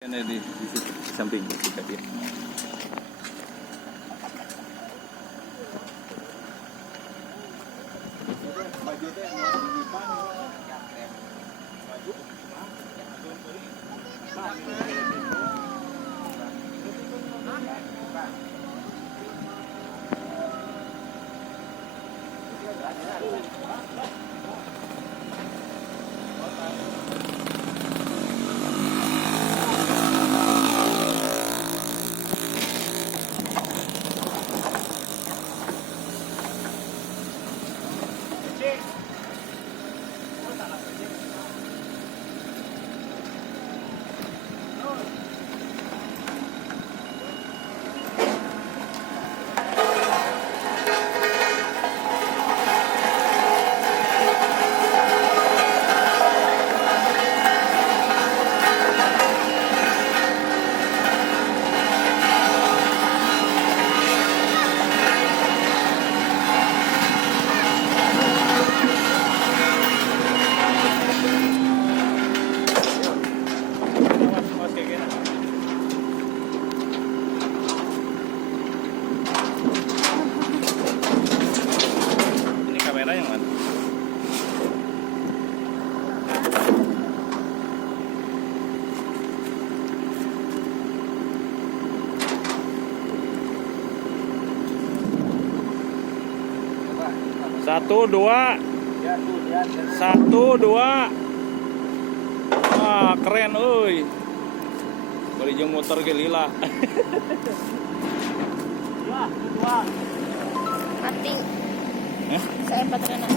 Ada di samping kita dia. Ini kamera yang mana? Satu dua, wah keren, oi. Beli jeung motor ge lila. Mati. Saya patrana.